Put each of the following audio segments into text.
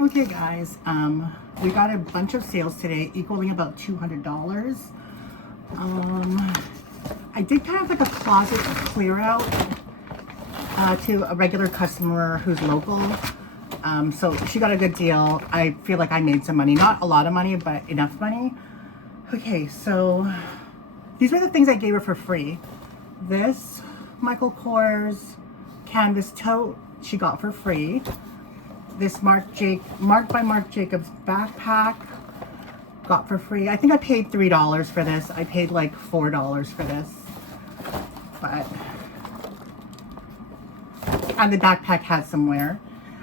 Okay guys, we got a bunch of sales today equaling about $200. I did kind of like a closet clear out to a regular customer who's local. So she got a good deal. I feel like I made some money, not a lot of money, but enough money. Okay, so these are the things I gave her for free. This Michael Kors canvas tote she got for free. This Marc by Marc Jacobs backpack got for free. I think I paid $3 for this. I paid like $4 for this. But and the backpack has somewhere.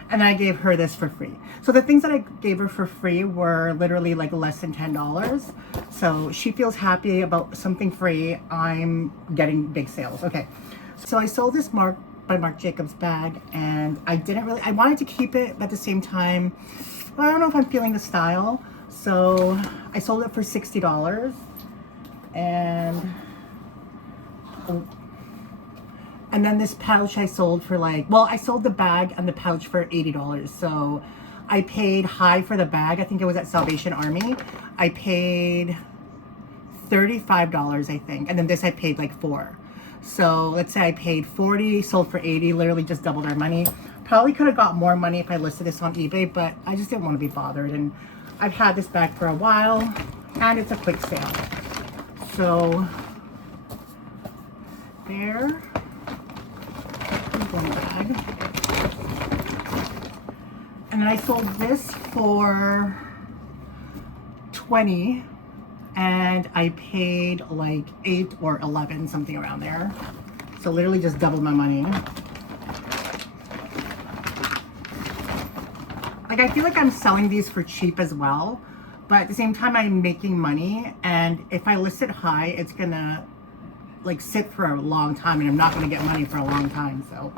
And then I gave her this for free. So the things that I gave her for free were literally like less than $10. So she feels happy about something free. I'm getting big sales. Okay. So I sold this Marc by Marc Jacobs bag, and I wanted to keep it, but at the same time, I don't know if I'm feeling the style. So I sold it for $60. And then this pouch I sold for like, well, I sold the bag and the pouch for $80. So I paid HIVE for the bag. I think it was at Salvation Army. I paid $35, I think. And then this I paid like $4. So let's say I paid 40, sold for 80, literally just doubled our money. Probably could have got more money if I listed this on eBay, but I just didn't want to be bothered. And I've had this bag for a while, and it's a quick sale. So there. One bag. And then I sold this for $20. And I paid like 8 or 11, something around there. So literally just doubled my money. Like I feel like I'm selling these for cheap as well, but at the same time I'm making money. And if I list it high, it's gonna like sit for a long time, and I'm not gonna get money for a long time. So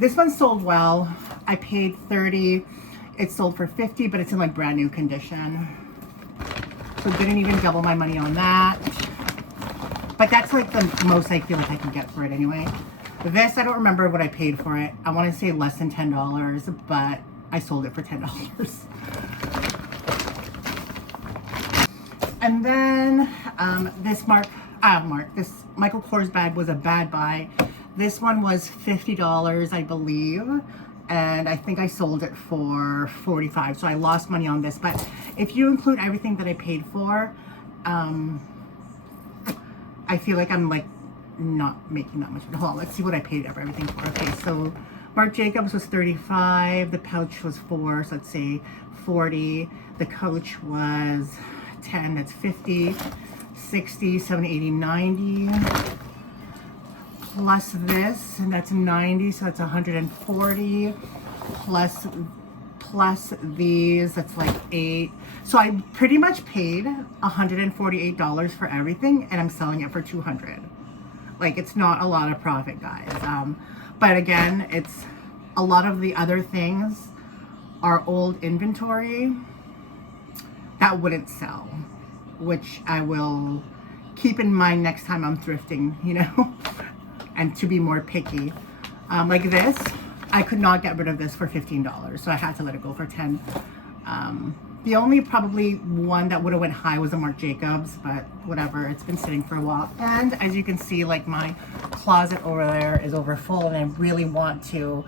this one sold well. I paid 30. It sold for 50, but it's in like brand new condition. So didn't even double my money on that. But that's like the most I feel like I can get for it anyway. This, I don't remember what I paid for it. I want to say less than $10, but I sold it for $10. And then this this Michael Kors bag was a bad buy. This one was $50, I believe. And I think I sold it for $45, so I lost money on this. But if you include everything that I paid for, I feel like I'm like not making that much. Hold on, let's see what I paid for everything for. Okay, so Marc Jacobs was $35, the pouch was $4, so let's say $40. The coach was $10, that's $50, $60, $70, $80, $90. Plus this, and that's 90, so that's 140. Plus these, that's like 8. So I pretty much paid $148 for everything, and I'm selling it for $200. Like, it's not a lot of profit, guys. But again, it's a lot of the other things are old inventory that wouldn't sell, which I will keep in mind next time I'm thrifting, you know. And to be more picky. Like this, I could not get rid of this for $15, so I had to let it go for 10. The only probably one that would have went high was a Marc Jacobs, but whatever, it's been sitting for a while. And as you can see, like my closet over there is over full, and I really want to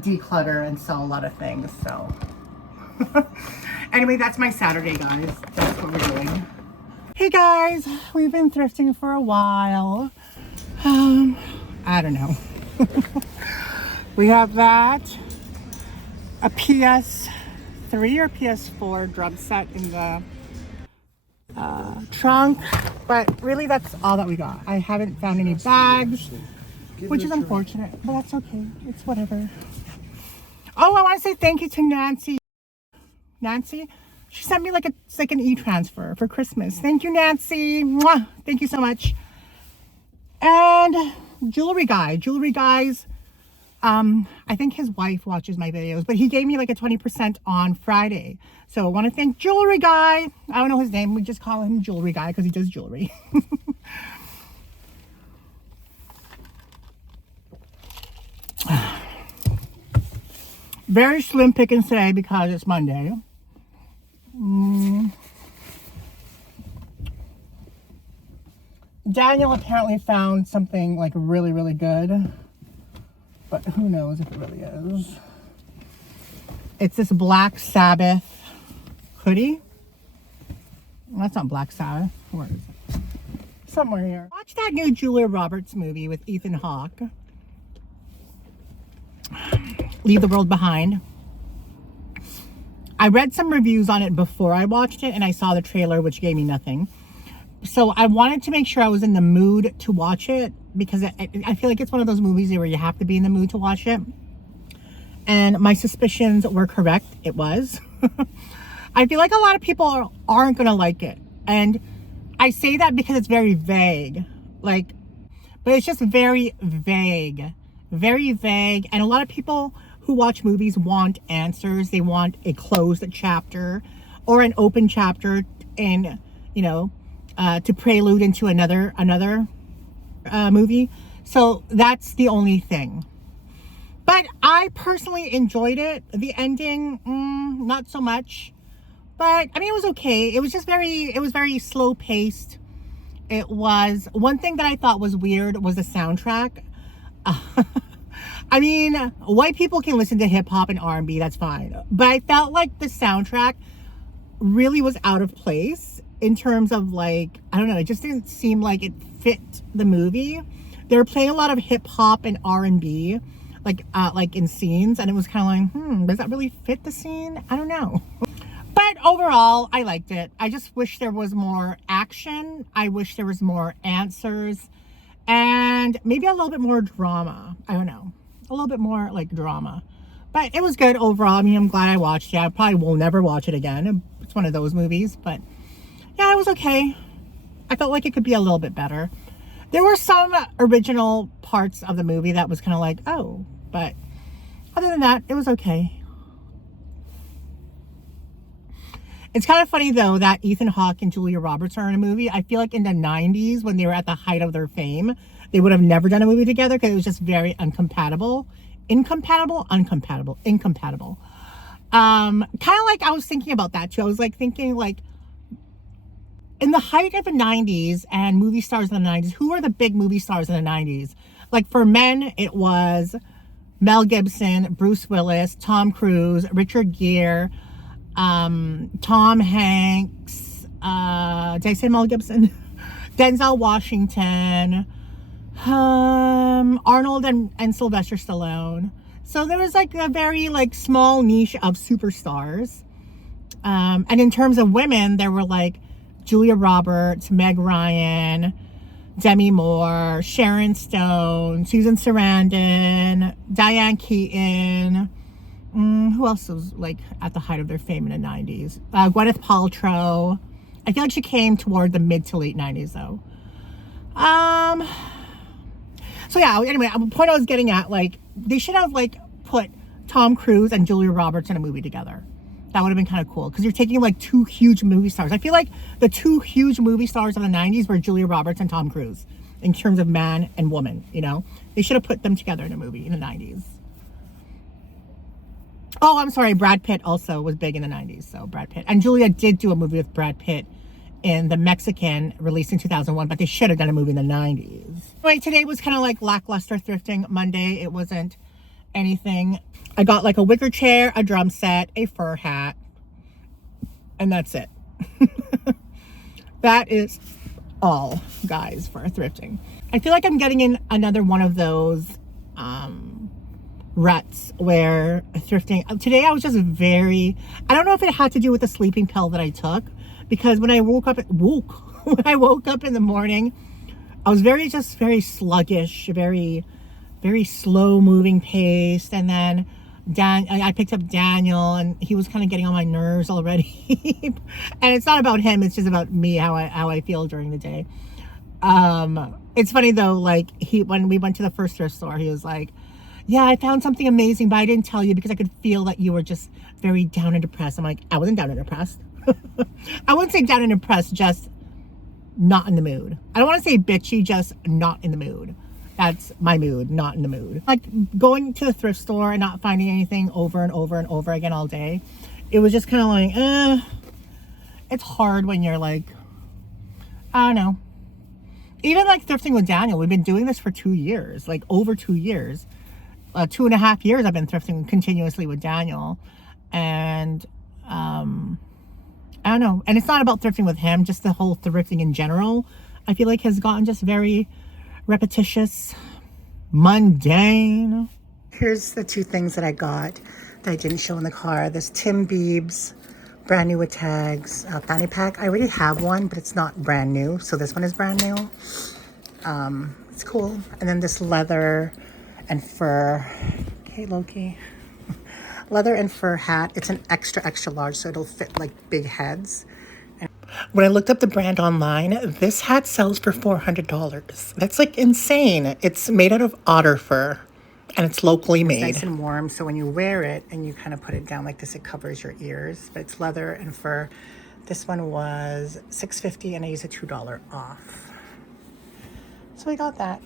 declutter and sell a lot of things, so. Anyway, that's my Saturday, guys. That's what we're doing. Hey guys, we've been thrifting for a while. I don't know. We have that, a PS3 or PS4 drum set in the trunk, but really that's all that we got. I haven't found any bags, which is unfortunate, but that's okay. It's whatever. Oh, I want to say thank you to Nancy. She sent me like an e-transfer for Christmas. Thank you, Nancy. Mwah! Thank you so much. And jewelry guys. I think his wife watches my videos, but he gave me like a 20% on Friday. So I want to thank Jewelry Guy. I don't know his name. We just call him Jewelry Guy because he does jewelry. Very slim pickings today because it's Monday. Daniel apparently found something like really, really good, but who knows if it really is. It's this Black Sabbath hoodie. Well, that's not Black Sabbath. Where is it? Somewhere here. Watch that new Julia Roberts movie with Ethan Hawke. Leave the World Behind. I read some reviews on it before I watched it, and I saw the trailer, which gave me nothing. So I wanted to make sure I was in the mood to watch it, because I feel like it's one of those movies where you have to be in the mood to watch it. And my suspicions were correct. It was. I feel like a lot of people aren't going to like it. And I say that because it's very vague. Like, but it's just very vague. Very vague. And a lot of people who watch movies want answers. They want a closed chapter or an open chapter, and, you know, to prelude into another movie. So that's the only thing. But I personally enjoyed it. The ending, not so much. But I mean, it was okay. It was just very slow paced. It was, one thing that I thought was weird was the soundtrack. I mean, white people can listen to hip hop and R&B, that's fine. But I felt like the soundtrack really was out of place in terms of, like, I don't know, it just didn't seem like it fit the movie. They were playing a lot of hip hop and R&B, like in scenes, and it was kind of like, does that really fit the scene? I don't know. But overall, I liked it. I just wish there was more action. I wish there was more answers, and maybe a little bit more drama. I don't know. A little bit more like drama. But it was good overall. I mean, I'm glad I watched it. I probably will never watch it again. It's one of those movies, but yeah, it was okay. I felt like it could be a little bit better. There were some original parts of the movie that was kind of like, oh, but other than that, it was okay. It's kind of funny, though, that Ethan Hawke and Julia Roberts are in a movie. I feel like in the 90s, when they were at the height of their fame, they would have never done a movie together because it was just very incompatible. Incompatible? Uncompatible. Incompatible. Kind of like, I was thinking about that, too. I was like thinking, like, in the height of the 90s and movie stars in the 90s, who are the big movie stars in the 90s? Like, for men, it was Mel Gibson, Bruce Willis, Tom Cruise, Richard Gere, Tom Hanks, did I say Mel Gibson? Denzel Washington, Arnold and Sylvester Stallone. So there was like a very like small niche of superstars. And in terms of women, there were like Julia Roberts, Meg Ryan, Demi Moore, Sharon Stone, Susan Sarandon, Diane Keaton. Who else was like at the height of their fame in the 90s? Gwyneth Paltrow. I feel like she came toward the mid to late 90s though. So yeah, anyway, the point I was getting at, like, they should have like put Tom Cruise and Julia Roberts in a movie together. That would have been kind of cool, because you're taking like two huge movie stars. I feel like the two huge movie stars of the 90s were Julia Roberts and Tom Cruise in terms of man and woman, you know? They should have put them together in a movie in the 90s. Oh, I'm sorry, Brad Pitt also was big in the 90s, so Brad Pitt. And Julia did do a movie with Brad Pitt in The Mexican, released in 2001, but they should have done a movie in the 90s. Anyway, today was kind of like lackluster thrifting Monday. It wasn't anything. I got like a wicker chair, a drum set, a fur hat, and that's it. That is all, guys, for thrifting. I feel like I'm getting in another one of those ruts where thrifting. Today I was just I don't know if it had to do with the sleeping pill that I took, because when I woke up in the morning, I was very sluggish, very slow moving pace. And then I picked up Daniel, and he was kind of getting on my nerves already. And it's not about him, it's just about me, how I feel during the day. It's funny though, like when we went to the first thrift store, he was like, yeah, I found something amazing, but I didn't tell you because I could feel that you were just very down and depressed. I'm like, I wasn't down and depressed. I wouldn't say down and depressed, just not in the mood. I don't want to say bitchy, just not in the mood. That's my mood, not in the mood. Like going to the thrift store and not finding anything over and over and over again all day. It was just kind of like, it's hard when you're like, I don't know. Even like thrifting with Daniel, we've been doing this for 2 years, like over 2 years. 2.5 years I've been thrifting continuously with Daniel. And I don't know. And it's not about thrifting with him, just the whole thrifting in general, I feel like has gotten just very repetitious, mundane. Here's the 2 things that I got that I didn't show in the car. This Tim Biebs brand new with tags fanny pack. I already have one, but it's not brand new, so this one is brand new. It's cool. And then this leather and fur, okay, Loki, leather and fur hat. It's an extra large, so it'll fit like big heads. And when I looked up the brand online, this hat sells for $400. That's like insane. It's made out of otter fur, and it's locally made. It's nice and warm, so when you wear it and you kind of put it down like this, it covers your ears. But it's leather and fur. This one was $6.50, and I used a $2 off. So we got that.